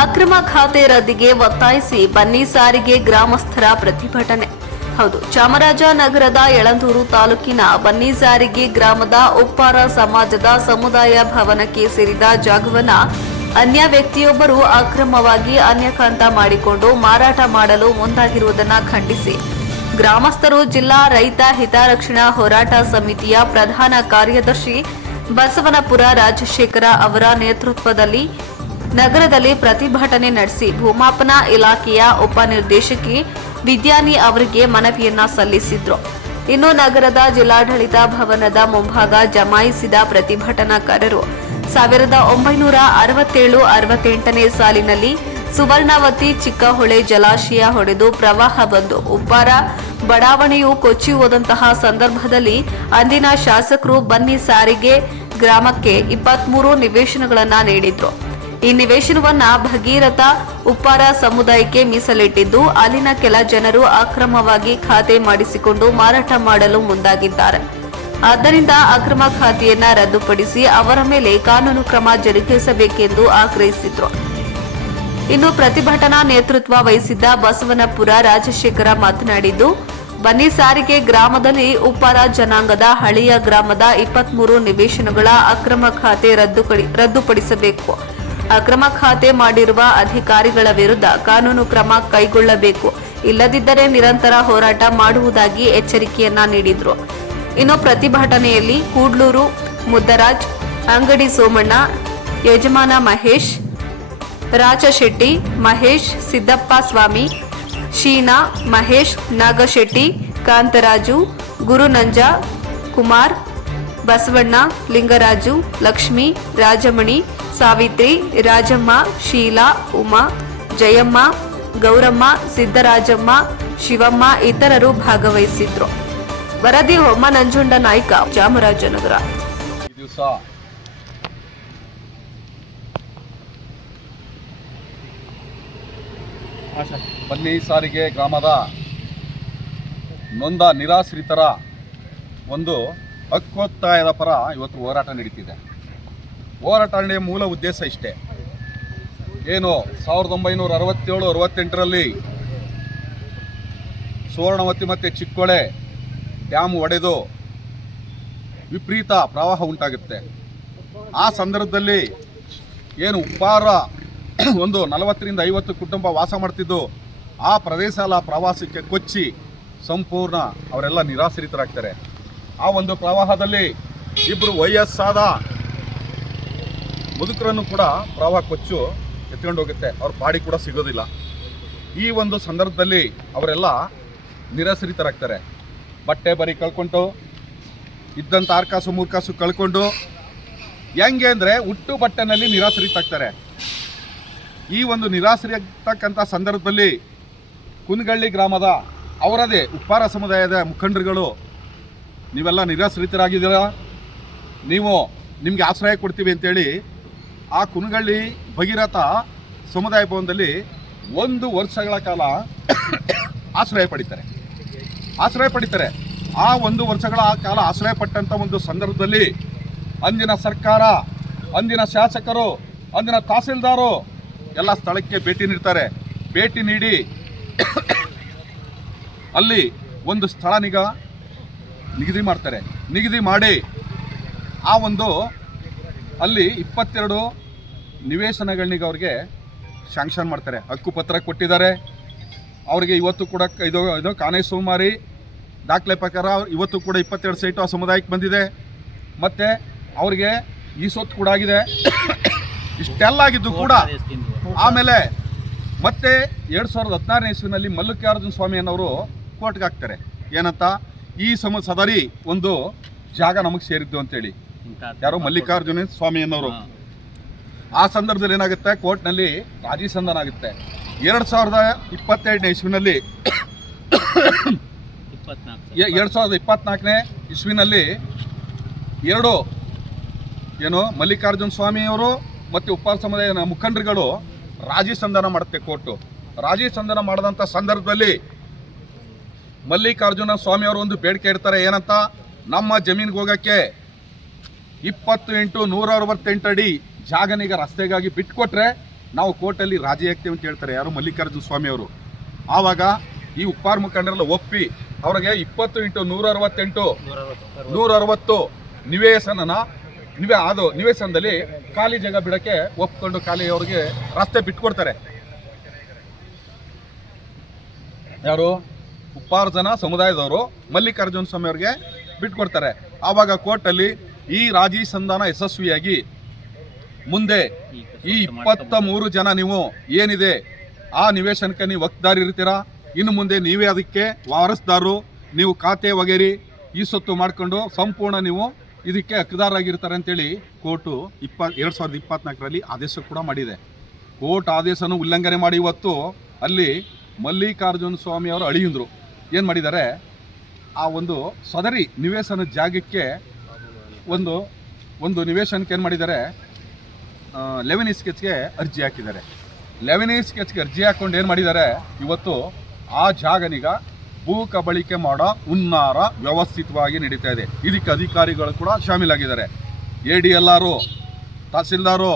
ಅಕ್ರಮ ಖಾತೆ ರದ್ದಿಗೆ ಒತ್ತಾಯಿಸಿ ಬನ್ನಿ ಸಾರಿಗೆ ಗ್ರಾಮಸ್ಥರ ಪ್ರತಿಭಟನೆ. ಹೌದು, ಚಾಮರಾಜನಗರದ ಯಳಂದೂರು ತಾಲೂಕಿನ ಬನ್ನಿ ಸಾರಿಗೆ ಗ್ರಾಮದ ಉಪ್ಪಾರ ಸಮಾಜದ ಸಮುದಾಯ ಭವನಕ್ಕೆ ಸೇರಿದ ಜಾಗವನ್ನ ಅನ್ಯ ವ್ಯಕ್ತಿಯೊಬ್ಬರು ಅಕ್ರಮವಾಗಿ ಅನ್ಯಕಾಂತ ಮಾಡಿಕೊಂಡು ಮಾರಾಟ ಮಾಡಲು ಮುಂದಾಗಿರುವುದನ್ನು ಖಂಡಿಸಿ. ಗ್ರಾಮಸ್ಥರು ಜಿಲ್ಲಾ ರೈತ ಹಿತರಕ್ಷಣಾ ಹೋರಾಟ ಸಮಿತಿಯ ಪ್ರಧಾನ ಕಾರ್ಯದರ್ಶಿ ಬಸವನಪುರ ರಾಜಶೇಖರ ಅವರ ನೇತೃತ್ವದಲ್ಲಿ ನಗರದಲ್ಲಿ ಪ್ರತಿಭಟನೆ ನಡೆಸಿ ಭೂಮಾಪನ ಇಲಾಖೆಯ ಉಪನಿರ್ದೇಶಕಿ ವಿದ್ಯಾನಿ ಅವರಿಗೆ ಮನವಿಯನ್ನ ಸಲ್ಲಿಸಿದ್ರು. ಇನ್ನು ನಗರದ ಜಿಲ್ಲಾಡಳಿತ ಭವನದ ಮುಂಭಾಗ ಜಮಾಯಿಸಿದ ಪ್ರತಿಭಟನಾಕಾರರು ಸಾವಿರದ ಒಂಬೈನೂರ ಅರವತ್ತೇಳು ಅರವತ್ತೆಂಟನೇ ಸಾಲಿನಲ್ಲಿ ಸುವರ್ಣವತಿ ಚಿಕ್ಕಹೊಳೆ ಜಲಾಶಯ ಹೊಡೆದು ಪ್ರವಾಹ ಬಂದು ಉಪ್ಪಾರ ಬಡಾವಣೆಯು ಕೊಚ್ಚಿ ಹೋದಂತಹ ಸಂದರ್ಭದಲ್ಲಿ ಅಂದಿನ ಶಾಸಕರು ಬನ್ನಿ ಸಾರಿಗೆ ಗ್ರಾಮಕ್ಕೆ ಇಪ್ಪತ್ಮೂರು ನಿವೇಶನಗಳನ್ನು ನೀಡಿದ್ರು. ಈ ನಿವೇಶನವನ್ನ ಭಗೀರಥ ಉಪ್ಪಾರ ಸಮುದಾಯಕ್ಕೆ ಮೀಸಲಿಟ್ಟಿದ್ದು, ಅಲ್ಲಿನ ಕೆಲ ಜನರು ಅಕ್ರಮವಾಗಿ ಖಾತೆ ಮಾಡಿಸಿಕೊಂಡು ಮಾರಾಟ ಮಾಡಲು ಮುಂದಾಗಿದ್ದಾರೆ. ಆದ್ದರಿಂದ ಅಕ್ರಮ ಖಾತೆಯನ್ನ ರದ್ದುಪಡಿಸಿ ಅವರ ಮೇಲೆ ಕಾನೂನು ಕ್ರಮ ಜರುಗಿಸಬೇಕೆಂದು ಆಗ್ರಹಿಸಿದ್ರು. ಇನ್ನು ಪ್ರತಿಭಟನಾ ನೇತೃತ್ವ ವಹಿಸಿದ್ದ ಬಸವನಪುರ ರಾಜಶೇಖರ ಮಾತನಾಡಿದ್ದು, ಬನ್ನಿ ಸಾರಿಗೆ ಗ್ರಾಮದಲ್ಲಿ ಉಪ್ಪಾರ ಜನಾಂಗದ ಹಳೆಯ ಗ್ರಾಮದ ಇಪ್ಪತ್ಮೂರು ನಿವೇಶನಗಳ ಅಕ್ರಮ ಖಾತೆ ರದ್ದುಪಡಿ- ರದ್ದುಪಡಿಸಬೇಕು. ಅಕ್ರಮ ಖಾತೆ ಮಾಡಿರುವ ಅಧಿಕಾರಿಗಳ ವಿರುದ್ಧ ಕಾನೂನು ಕ್ರಮ ಕೈಗೊಳ್ಳಬೇಕು. ಇಲ್ಲದಿದ್ದರೆ ನಿರಂತರ ಹೋರಾಟ ಮಾಡುವುದಾಗಿ ಎಚ್ಚರಿಕೆಯನ್ನ ನೀಡಿದ್ರು. ಇನ್ನು ಪ್ರತಿಭಟನೆಯಲ್ಲಿ ಕೂಡ್ಲೂರು ಮುದ್ದರಾಜ್, ಅಂಗಡಿ ಸೋಮಣ್ಣ, ಯಜಮಾನ ಮಹೇಶ್, ರಾಜಶೆಟ್ಟಿ, ಮಹೇಶ್ ಸಿದ್ದಪ್ಪ ಸ್ವಾಮಿ, ಶೀನಾ, ಮಹೇಶ್ ನಾಗಶೆಟ್ಟಿ, ಕಾಂತರಾಜು, ಗುರುನಂಜ ಕುಮಾರ್ ಬಸವಣ್ಣ, ಲಿಂಗರಾಜು, ಲಕ್ಷ್ಮಿ, ರಾಜಮಣಿ, ಸಾವಿತ್ರಿ, ರಾಜಮ್ಮ, ಶೀಲಾ, ಉಮಾ, ಜಯಮ್ಮ, ಗೌರಮ್ಮ, ಸಿದ್ದರಾಜಮ್ಮ, ಶಿವಮ್ಮ ಇತರರು ಭಾಗವಹಿಸಿದ್ರು. ವರದಿ ಹೊಮ್ಮ ನಂಜುಂಡ ನಾಯ್ಕ, ಚಾಮರಾಜನಗರ. ಬನ್ನಿ ಸಾರಿಗೆ ಗ್ರಾಮದ ನೊಂದ ನಿರಾಶ್ರಿತರ ಒಂದು ಹಕ್ಕೊತ್ತಾಯದ ಪರ ಇವತ್ತು ಹೋರಾಟ ನಡೀತಿದೆ. ಹೋರಾಟ ನಡೆಯ ಮೂಲ ಉದ್ದೇಶ ಇಷ್ಟೇ. ಏನು ಸಾವಿರದ ಒಂಬೈನೂರ ಅರವತ್ತೇಳು, ಅರವತ್ತೆಂಟರಲ್ಲಿ ಸುವರ್ಣವತಿ ಮತ್ತು ಚಿಕ್ಕೊಳೆ ಡ್ಯಾಮ್ ಒಡೆದು ವಿಪರೀತ ಪ್ರವಾಹ ಉಂಟಾಗುತ್ತೆ. ಆ ಸಂದರ್ಭದಲ್ಲಿ ಏನು ಉಪ್ಪಾರ ಒಂದು ನಲವತ್ತರಿಂದ ಐವತ್ತು ಕುಟುಂಬ ವಾಸ ಮಾಡ್ತಿದ್ದು, ಆ ಪ್ರದೇಶ ಪ್ರವಾಸಕ್ಕೆ ಕೊಚ್ಚಿ ಸಂಪೂರ್ಣ ಅವರೆಲ್ಲ ನಿರಾಶ್ರಿತರಾಗ್ತಾರೆ. ಆ ಒಂದು ಪ್ರವಾಹದಲ್ಲಿ ಇಬ್ಬರು ವಯಸ್ಸಾದ ಮುದುಕರನ್ನು ಕೂಡ ಪ್ರವಾಹ ಕೊಚ್ಚು ಎತ್ಕೊಂಡು ಹೋಗುತ್ತೆ. ಅವ್ರ ಪಾಡಿ ಕೂಡ ಸಿಗೋದಿಲ್ಲ. ಈ ಒಂದು ಸಂದರ್ಭದಲ್ಲಿ ಅವರೆಲ್ಲ ನಿರಾಸರಿತರಾಗ್ತಾರೆ ಬಟ್ಟೆ ಬರಿ ಕಳ್ಕೊಂಡು ಇದ್ದಂಥ ಆರ್ಕಾಸು ಮೂರ್ಕಾಸು ಕಳ್ಕೊಂಡು, ಹೆಂಗೆ ಅಂದರೆ ಹುಟ್ಟು ಬಟ್ಟೆನಲ್ಲಿ ನಿರಾಶ್ರಿತಾಗ್ತಾರೆ ಈ ಒಂದು ನಿರಾಶ್ರಿತಕ್ಕಂಥ ಸಂದರ್ಭದಲ್ಲಿ ಕುನಗಳ್ಳಿ ಗ್ರಾಮದ ಅವರದೇ ಉಪ್ಪಾರ ಸಮುದಾಯದ ಮುಖಂಡರುಗಳು ನೀವೆಲ್ಲ ನಿರಾಶ್ರಿತರಾಗಿದ್ದೀರ? ನೀವು ನಿಮಗೆ ಆಶ್ರಯ ಕೊಡ್ತೀವಿ ಅಂತೇಳಿ ಆ ಕುನಗಳ್ಳಿ ಭಗೀರಥ ಸಮುದಾಯ ಭವನದಲ್ಲಿ ಒಂದು ವರ್ಷಗಳ ಕಾಲ ಆಶ್ರಯ ಪಡಿತಾರೆ. ಆಶ್ರಯ ಪಡಿತಾರೆ. ಆ ಒಂದು ವರ್ಷಗಳ ಕಾಲ ಆಶ್ರಯ ಪಟ್ಟಂಥ ಒಂದು ಸಂದರ್ಭದಲ್ಲಿ ಅಂದಿನ ಸರ್ಕಾರ, ಅಂದಿನ ಶಾಸಕರು, ಅಂದಿನ ತಹಸೀಲ್ದಾರು ಎಲ್ಲ ಸ್ಥಳಕ್ಕೆ ಭೇಟಿ ನೀಡ್ತಾರೆ. ಭೇಟಿ ನೀಡಿ ಅಲ್ಲಿ ಒಂದು ಸ್ಥಳ ನಿಗ ನಿಗದಿ ಮಾಡ್ತಾರೆ. ನಿಗದಿ ಮಾಡಿ. ಆ ಒಂದು ಅಲ್ಲಿ ಇಪ್ಪತ್ತೆರಡು ನಿವೇಶನಗಳಿಗೆ ಅವ್ರಿಗೆ ಶಾಂಕ್ಷನ್ ಮಾಡ್ತಾರೆ. ಹಕ್ಕುಪತ್ರ ಕೊಟ್ಟಿದ್ದಾರೆ. ಅವರಿಗೆ ಇವತ್ತು ಕೂಡ ಇದು ಇದು ಕಾನೇ ಸೋಮಾರಿ. ದಾಖಲೆ ಪ್ರಕಾರ ಇವತ್ತು ಕೂಡ ಇಪ್ಪತ್ತೆರಡು ಸೈಟು ಆ ಸಮುದಾಯಕ್ಕೆ ಬಂದಿದೆ. ಮತ್ತು ಅವರಿಗೆ ಈ ಸೊತ್ತು ಕೂಡ ಆಗಿದೆ. ಇಷ್ಟೆಲ್ಲ ಆಗಿದ್ದು ಕೂಡ ಆಮೇಲೆ ಮತ್ತೆ ಎರಡು ಸಾವಿರದ ಹದಿನಾರನೇ ಇಸ್ವಿನಲ್ಲಿ ಮಲ್ಲಿಕಾರ್ಜುನ ಸ್ವಾಮಿಯನ್ನವರು ಕೋರ್ಟ್ಗೆ ಹಾಕ್ತಾರೆ. ಏನಂತ? ಈ ಸಮ ಸದರಿ ಒಂದು ಜಾಗ ನಮಗೆ ಸೇರಿದ್ದು ಅಂತೇಳಿ. ಯಾರೋ ಮಲ್ಲಿಕಾರ್ಜುನ ಸ್ವಾಮಿಯನ್ನವರು. ಆ ಸಂದರ್ಭದಲ್ಲಿ ಏನಾಗುತ್ತೆ? ಕೋರ್ಟ್ನಲ್ಲಿ ರಾಜಿ ಸಂಧಾನ ಆಗುತ್ತೆ. ಎರಡು ಸಾವಿರದ ಇಪ್ಪತ್ತೆರಡನೇ ಇಸ್ವಿನಲ್ಲಿ ಎರಡು ಸಾವಿರದ ಇಪ್ಪತ್ನಾಲ್ಕನೇ ಇಸ್ವಿನಲ್ಲಿ ಎರಡು ಏನು ಮಲ್ಲಿಕಾರ್ಜುನ ಸ್ವಾಮಿಯವರು ಮತ್ತು ಉಪ್ಪಾರ ಸಮುದಾಯದ ಮುಖಂಡರುಗಳು ರಾಜಿ ಸಂಧಾನ ಮಾಡುತ್ತೆ ಕೋರ್ಟು. ರಾಜಿ ಸಂಧಾನ ಮಾಡಿದಂಥ ಸಂದರ್ಭದಲ್ಲಿ ಮಲ್ಲಿಕಾರ್ಜುನ ಸ್ವಾಮಿ ಅವರು ಒಂದು ಬೇಡಿಕೆ ಇಡ್ತಾರೆ ಏನಂತ? ನಮ್ಮ ಜಮೀನಿಗೆ ಹೋಗೋಕ್ಕೆ ಇಪ್ಪತ್ತು ಎಂಟು ನೂರ ಅರವತ್ತೆಂಟು ಅಡಿ ಜಾಗನೀಗ ರಸ್ತೆಗಾಗಿ ಬಿಟ್ಕೊಟ್ರೆ ನಾವು ಕೋರ್ಟಲ್ಲಿ ರಾಜಿ ಆಗ್ತೇವೆ ಅಂತ ಹೇಳ್ತಾರೆ ಯಾರು? ಮಲ್ಲಿಕಾರ್ಜುನ ಸ್ವಾಮಿ ಅವರು. ಆವಾಗ ಈ ಉಪ್ಪಾರ ಮುಖಂಡರೆಲ್ಲ ಒಪ್ಪಿ ಅವ್ರಿಗೆ ಇಪ್ಪತ್ತು ಇಂಟು ನೂರ ಅರವತ್ತೆಂಟು ನೂರ ಅರವತ್ತು ನಿವೇಶನನ ನಿವೇ ಅದು ನಿವೇಶನದಲ್ಲಿ ಖಾಲಿ ಜಾಗ ಬಿಡಕ್ಕೆ ಒಪ್ಕೊಂಡು ಖಾಲಿ ಅವ್ರಿಗೆ ರಸ್ತೆ ಬಿಟ್ಕೊಡ್ತಾರೆ. ಯಾರು? ಉಪ್ಪಾರ ಜನ ಸಮುದಾಯದವರು ಮಲ್ಲಿಕಾರ್ಜುನ ಸ್ವಾಮಿ ಅವರಿಗೆ ಬಿಟ್ಕೊಡ್ತಾರೆ ಆವಾಗ ಕೋರ್ಟಲ್ಲಿ ಈ ರಾಜಿ ಸಂಧಾನ ಯಶಸ್ವಿಯಾಗಿ ಮುಂದೆ ಈ ಇಪ್ಪತ್ತ ಮೂರು ಜನ ನೀವು ಏನಿದೆ ಆ ನಿವೇಶನಕ್ಕೆ ನೀವು ಹಕ್ದಾರಿ ಇರ್ತೀರಾ? ಇನ್ನು ಮುಂದೆ ನೀವೇ ಅದಕ್ಕೆ ವಾರಸ್ದಾರರು ನೀವು ಖಾತೆ ಒಗೆರಿ ಈ ಸೊತ್ತು ಮಾಡಿಕೊಂಡು ಸಂಪೂರ್ಣ ನೀವು ಇದಕ್ಕೆ ಹಕ್ಕದಾರಾಗಿರ್ತಾರೆ ಅಂತೇಳಿ ಕೋರ್ಟು ಇಪ್ಪ ಎರಡು ಸಾವಿರದ ಇಪ್ಪತ್ತ್ನಾಲ್ಕರಲ್ಲಿ ಆದೇಶ ಕೂಡ ಮಾಡಿದೆ. ಕೋರ್ಟ್ ಆದೇಶನೂ ಉಲ್ಲಂಘನೆ ಮಾಡಿ ಇವತ್ತು ಅಲ್ಲಿ ಮಲ್ಲಿಕಾರ್ಜುನ ಸ್ವಾಮಿ ಅವರು ಅಳಿಯಿಂದ್ರು. ಏನು ಮಾಡಿದ್ದಾರೆ? ಆ ಒಂದು ಸದರಿ ನಿವೇಶನ ಜಾಗಕ್ಕೆ ಒಂದು ಒಂದು ನಿವೇಶನಕ್ಕೆ ಏನು ಮಾಡಿದ್ದಾರೆ? ಲೆವೆನಿ ಸ್ಕೆಚ್ಗೆ ಅರ್ಜಿ ಹಾಕಿದ್ದಾರೆ. ಲೆವೆನಿ ಸ್ಕೆಚ್ಗೆ ಅರ್ಜಿ ಹಾಕ್ಕೊಂಡು ಏನು ಮಾಡಿದ್ದಾರೆ? ಇವತ್ತು ಆ ಜಾಗನಿಗ ಭೂ ಕಬಳಿಕೆ ಮಾಡೋ ಹುನ್ನಾರ ವ್ಯವಸ್ಥಿತವಾಗಿ ನಡೀತಾ ಇದೆ. ಇದಕ್ಕೆ ಅಧಿಕಾರಿಗಳು ಕೂಡ ಶಾಮೀಲಾಗಿದ್ದಾರೆ. ಎ ಡಿ ಎಲ್ ಆರು ತಹಸೀಲ್ದಾರು